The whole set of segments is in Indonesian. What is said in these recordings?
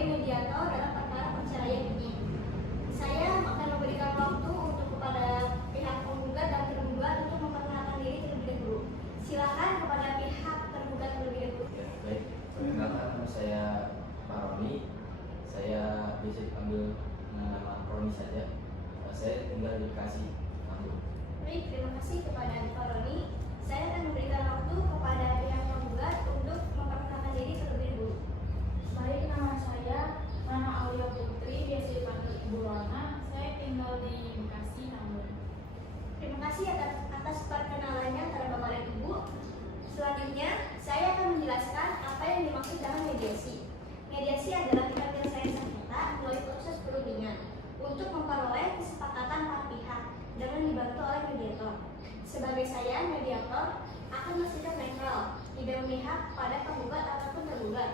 sebagai mediator dalam perkara perceraian ini. Saya akan memberikan waktu untuk kepada pihak penggugat dan tergugat untuk memperkenalkan diri terlebih dahulu. Silakan kepada pihak tergugat terlebih dahulu. Ya, baik. Perkenalkan, nama saya Pak Roni. Saya bisa dipanggil nama Roni saja. Saya tinggal di Bekasi, Kampung. Baik, terima kasih kepada Pak Roni. Saya akan memberikan waktu kepada pihak penggugat untuk memperkenalkan diri terlebih dahulu. Baik, nama saya Rana Aulia Putri, biasa dipanggil Ibu Rona. Saya tinggal di Bekasi, Kampung. Terima kasih atas perkenalannya antara Bapak dan Ibu. Selanjutnya, saya akan menjelaskan apa yang dimaksud dengan mediasi. Mediasi adalah penyelesaian sengketa melalui proses perundingan untuk memperoleh kesepakatan para pihak dengan dibantu oleh mediator. Sebagai saya, mediator akan bersikap netral, tidak memihak pada penggugat ataupun tergugat.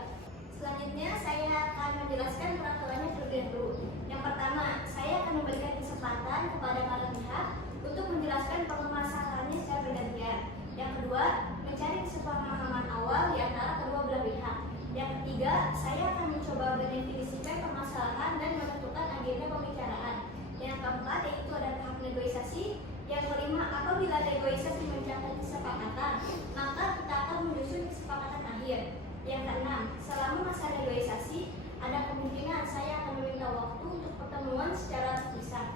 Selanjutnya, saya akan menjelaskan peraturannya terlebih dahulu. Yang pertama, saya akan memberikan kesempatan kepada para pihak untuk menjelaskan permasalahannya secara bergantian. Yang kedua, mencari kesepahaman awal di antara kedua belah pihak. Yang ketiga, saya akan mencoba mendefinisikan permasalahan dan menentukan agenda pembicaraan. Yang keempat, yaitu ada tahap negosiasi. Yang kelima, apabila negosiasi mencapai kesepakatan, maka kita akan menyusun kesepakatan akhir. Yang keenam, selama masa negosiasi, ada kemungkinan saya akan meminta waktu untuk pertemuan secara terpisah.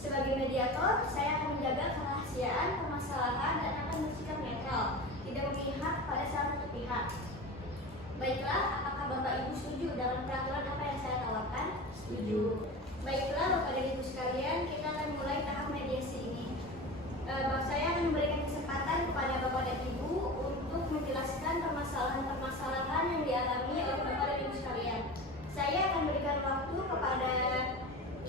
Sebagai mediator, saya akan menjaga kerahasiaan permasalahan dan akan bersikap netral, tidak memihak pada salah satu pihak. Baiklah, apakah Bapak Ibu setuju dengan peraturan apa yang saya tawarkan? Setuju. Baiklah, Bapak dan Ibu sekalian, kita akan mulai tahap mediasi ini. Saya akan memberikan kesempatan kepada Bapak dan Ibu untuk menjelaskan permasalahan-permasalahan yang dialami oleh Bapak dan Ibu sekalian. Saya akan berikan waktu kepada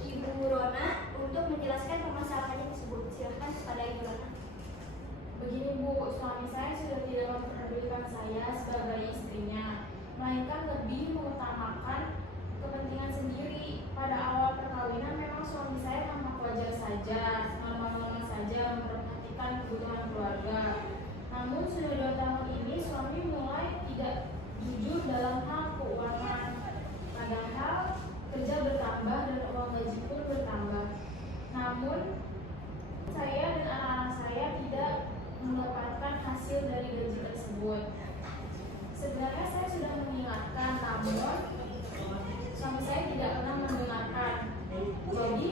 Ibu Rona untuk menjelaskan permasalahannya tersebut. Silakan kepada Ibu Rona. Begini Bu, suami saya sudah tidak memperdulikan saya sebagai istrinya, melainkan lebih mengutamakan kepentingan sendiri. Pada awal perkawinan memang suami saya tampak wajar saja, normal-normal saja, memperhatikan kebutuhan keluarga. Namun sudah 2 tahun ini suami mulai tidak jujur dalam hal keuangan. Padahal kerja bertambah dan uang gaji pun bertambah. Namun saya dan anak-anak saya tidak mendapatkan hasil dari gaji tersebut. Sebenarnya saya sudah mengingatkan, namun suami saya tidak pernah mendengarkan. Jadi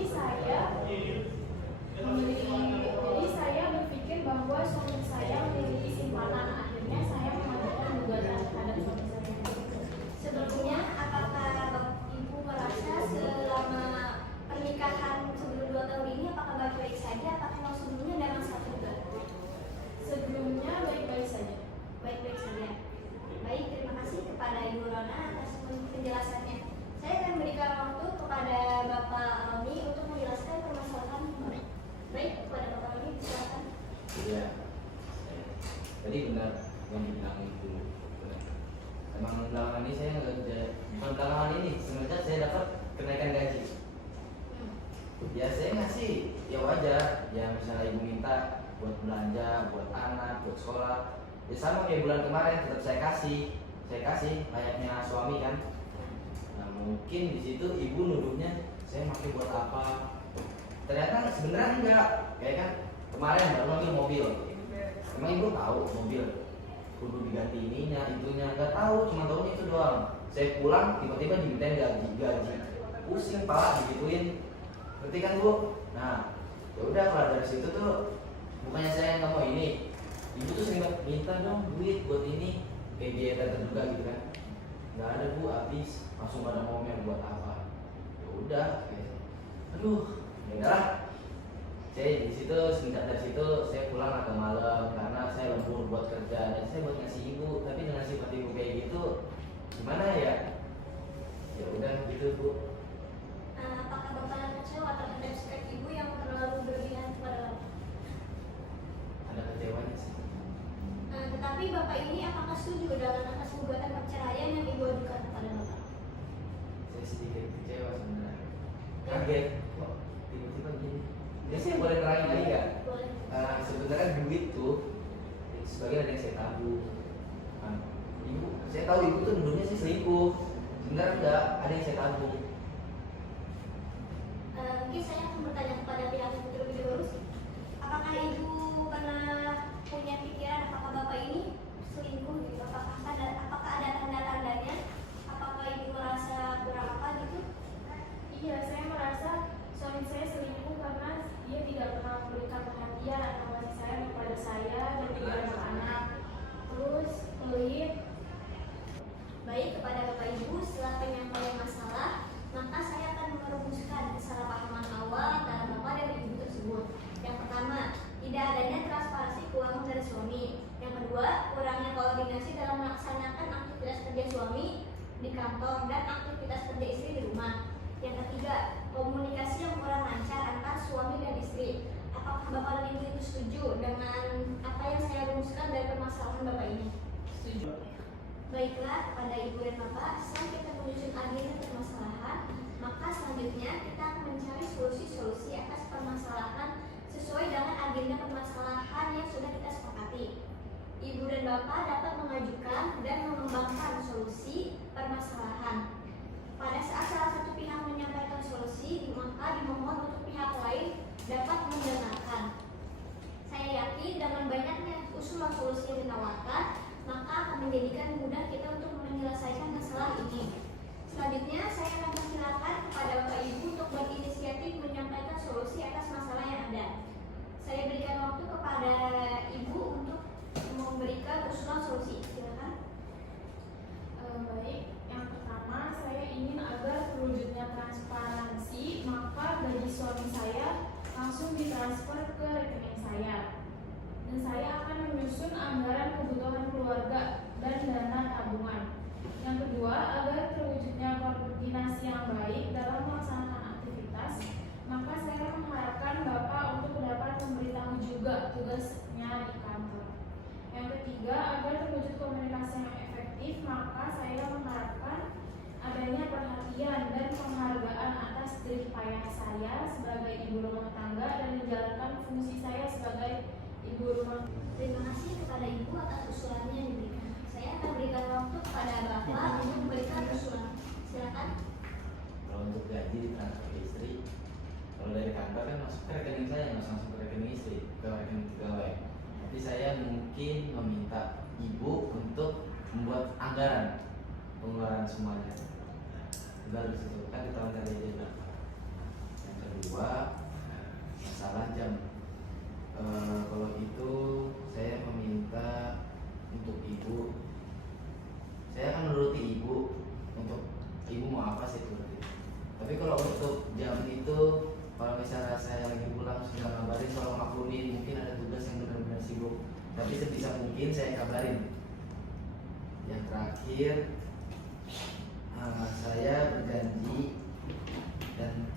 saya berpikir bahwa suami saya memiliki simpanan. Akhirnya saya mengajukan gugatan terhadap suami saya. Sebelumnya, apakah Bapak Ibu merasa selama pernikahan sebelum 2 tahun ini apakah baik-baik saja? Apakah memang sebelumnya ada masalah juga? Sebelumnya baik-baik saja. Baik-baik saja. Baik, terima kasih kepada Ibu Rona atas penjelasannya. Saya akan berikan waktu kepada Bapak Roni untuk menjelaskan permasalahan. Baik, kepada Bapak Roni, silakan. Iya. Tadi benar yang dibilang itu. Benar. Emang belakangan ini saya nggak kerja. Bukan belakangan ini, sebenarnya saya dapat kenaikan gaji. Ya saya ngasih, ya wajar. Ya misalnya ibu minta buat belanja, buat anak, buat sekolah. Ya sama kayak bulan kemarin tetap saya kasih layaknya suami kan. Nah mungkin di situ ibu nuduhnya saya pakai buat apa? Ternyata sebenarnya enggak. Kayak kan kemarin baru ngambil mobil. Emang ibu tahu mobil kudu diganti ininya, itunya nggak tahu, cuma tahu itu doang. Saya pulang tiba-tiba dimintain gaji, pusing pala digituin. Ngerti kan Bu? Nah ya udah kalau dari situ tuh bukannya saya nggak mau ini, ibu tuh sering minta dong duit buat ini, kayak biaya terduga gitu kan. Nggak ada Bu, habis langsung pada ngomel buat apa. Ya udah, kayak, aduh, ya udahlah. Saya di situ semenjak dari situ saya pulang agak malam karena saya lembur buat kerja dan saya buat ngasih ibu, tapi dengan sifat ibu kayak gitu gimana ya? Ya udah gitu Bu. Apakah Bapak kecewa terhadap sikap Ibu yang terlalu berlebihan kepada Bapak? Ada kecewanya sih. Tetapi Bapak ini apakah setuju dengan atas gugatan perceraian yang Ibu ajukan kepada Bapak? Saya sedikit kecewa sebenarnya. Kaget kok tiba-tiba gini. Ya saya boleh terangin lagi nggak? Boleh. Sebenarnya duit tuh sebagian ada yang saya tabung. Ibu, saya tahu ibu tuh nuduhnya sih selingkuh. Enggak, ada yang saya tabung. Mungkin saya akan bertanya kepada pihak ibu terlebih dahulu sih. Apakah ibu pernah punya pikiran apakah bapak ini selingkuh gitu? Apakah ada tanda-tandanya? Apakah ibu merasa kurang apa gitu? Iya, saya merasa suami saya selingkuh karena dia tidak pernah memberikan perhatian atau kasih sayang kepada saya dan tiga anak-anak. Terus pelit. Baik, kepada bapak ibu setelah penyampaian masalah, maka saya akan merumuskan kesalahpahaman awal antara bapak dan ibu tersebut. Yang pertama, tidak adanya transparansi keuangan dari suami. Yang kedua, kurangnya koordinasi dalam melaksanakan aktivitas kerja suami di kantor dan aktivitas kerja istri di rumah. Yang ketiga, komunikasi yang kurang lancar antar suami dan istri. Apakah bapak dan ibu itu setuju dengan apa yang saya rumuskan dari permasalahan bapak ini? Setuju. Baiklah, kepada ibu dan bapak, setelah kita menyusun agenda permasalahan, maka selanjutnya kita akan mencari solusi-solusi atas permasalahan sesuai dengan agenda permasalahan yang sudah kita sepakati. Ibu dan bapak dapat mengajukan dan mengembangkan solusi permasalahan. Pada saat salah satu pihak menyampaikan solusi, maka dimohon untuk pihak lain dapat mendengarkan. Saya yakin dengan banyaknya usulan solusi yang ditawarkan, maka akan menjadikan mudah kita untuk menyelesaikan masalah ini. Selanjutnya, saya akan persilakan kepada Bapak Ibu untuk berinisiatif menyampaikan solusi atas masalah yang ada. Saya berikan waktu kepada Ibu untuk memberikan usulan solusi. Silakan. Baik, yang pertama saya ingin agar terwujudnya transparansi, maka gaji suami saya langsung ditransfer ke rekening saya. Dan saya akan menyusun anggaran kebutuhan keluarga dan dana tabungan. Yang kedua, agar terwujudnya koordinasi yang baik dalam melaksanakan aktivitas, maka saya mengharapkan Bapak untuk dapat memberitahu juga tugasnya di kantor. Yang ketiga, agar terwujud komunikasi yang efektif, maka saya mengharapkan adanya perhatian dan penghargaan atas jerih payah saya sebagai ibu rumah tangga dan menjalankan fungsi saya sebagai ibu rumah. Terima kasih kepada Ibu atas usulannya yang diberikan. Saya akan berikan waktu kepada Bapak untuk memberikan usulan. Silakan. Kalau untuk gaji ditransfer ke istri, kalau dari kantor kan masuk ke rekening saya, nggak langsung ke rekening istri, ke rekening pegawai. Tapi saya mungkin meminta ibu untuk membuat anggaran pengeluaran semuanya. Baru itu kan kita dari aja berapa. Yang kedua, masalah jam. Kalau itu saya meminta untuk ibu, saya akan menuruti ibu untuk ibu mau apa saya turuti. Tapi kalau untuk jam itu, kalau misalnya saya lagi pulang sudah ngabarin, kalau maklumin mungkin ada tugas yang benar-benar sibuk, tapi sebisa mungkin saya kabarin. Yang terakhir, saya berjanji dan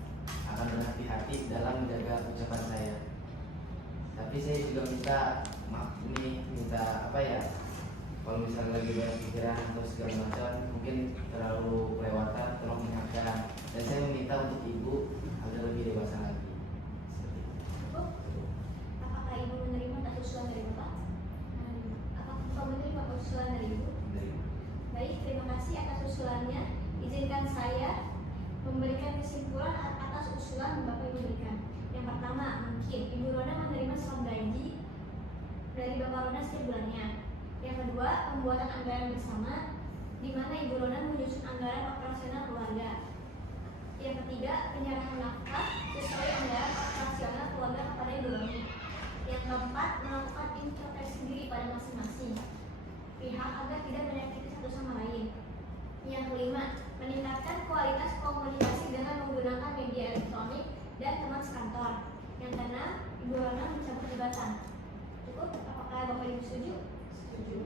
akan berhati-hati dalam menjaga ucapan saya. Tapi saya juga minta maaf ini, minta apa ya, kalau misalnya lagi banyak pikiran atau segala macam mungkin terlalu kelewatan, tolong ingatkan. Dan saya meminta untuk ibu agar lebih dewasa lagi. Seperti itu. Cukup? Apakah Ibu menerima atas usulan dari Bapak? Apakah Bapak menerima usulan dari Ibu? Dari Baik, terima kasih atas usulannya. Izinkan saya memberikan kesimpulan atas usulan Bapak Ibu berikan. Yang pertama, mungkin Ibu Rona menerima slot gaji dari Bapak Rona setiap bulannya. Yang kedua, pembuatan anggaran bersama, di mana Ibu Rona menyusun anggaran operasional keluarga. Yang ketiga, penyerahan nafkah sesuai anggaran operasional keluarga kepada Ibu Rona. Yang keempat, melakukan introspeksi diri pada masing-masing pihak agar tidak menyakiti satu sama lain. Yang kelima, meningkatkan kualitas komunikasi dengan menggunakan media elektronik dan teman sekantor. Yang keenam, Ibu Rona mencabut jabatan. Cukup? Apakah Bapak Ibu setuju? Setuju.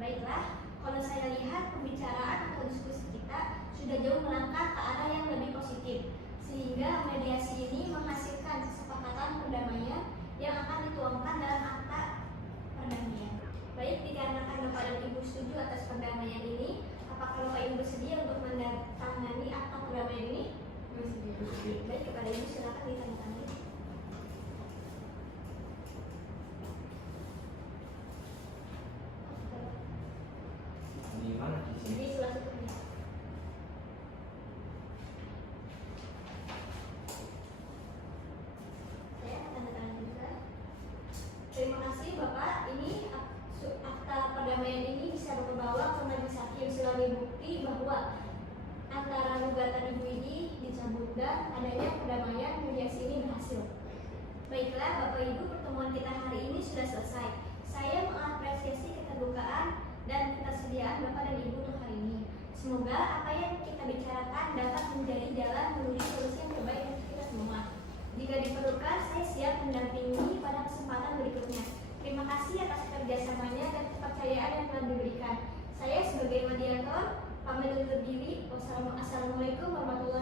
Baiklah, kalau saya lihat pembicaraan atau diskusi kita sudah jauh melangkah ke arah yang lebih positif, sehingga mediasi ini menghasilkan kesepakatan perdamaian yang akan dituangkan dalam akta perdamaian. Baik, dikarenakan Bapak dan Ibu setuju atas perdamaian ini, apakah Bapak Ibu bersedia untuk menandatangani akta perdamaian ini? Bersedia. Baik, kepada Ibu silakan ditandatangani. Di mana? Di sini. Di sebelah situ. mudah adanya perdamaian mediasi ini berhasil. Baiklah Bapak Ibu, pertemuan kita hari ini sudah selesai. Saya mengapresiasi keterbukaan dan ketersediaan Bapak dan Ibu untuk hari ini. Semoga apa yang kita bicarakan dapat menjadi jalan menuju solusi yang terbaik untuk kita semua. Jika diperlukan, saya siap mendampingi pada kesempatan berikutnya. Terima kasih atas kerjasamanya dan kepercayaan yang telah diberikan. Saya sebagai moderator pamit undur diri. Wassalamualaikum warahmatullahi wabarakatuh.